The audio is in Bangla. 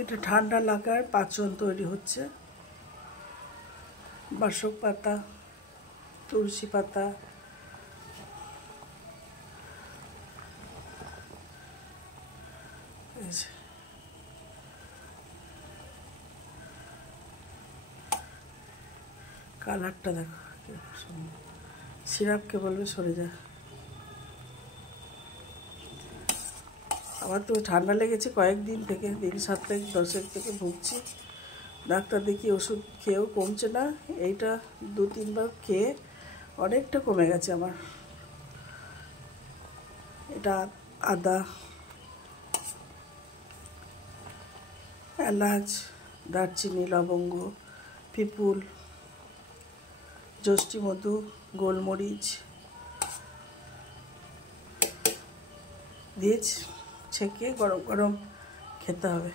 এটা ঠান্ডা লাগার পাচন তৈরি হচ্ছে। বাসক পাতা, তুলসী পাতা, কালারটা দেখো, সিরাপকে বলবে সরে যা। আমার তো ঠান্ডা লেগেছে কয়েকদিন থেকে, দিন 7 থেকে 10 থেকে ভুগছি। ডাক্তার দেখি ওষুধ খেয়েও কমছে না। এইটা 2-3 বার খেয়ে অনেকটা কমে গেছে আমার। এটা আদা, এলাচ, দারচিনি, লবঙ্গ, পিপুল, যষ্টি মধু, গোলমরিচ দিয়ে ছেঁকে গরম গরম খেতে হবে।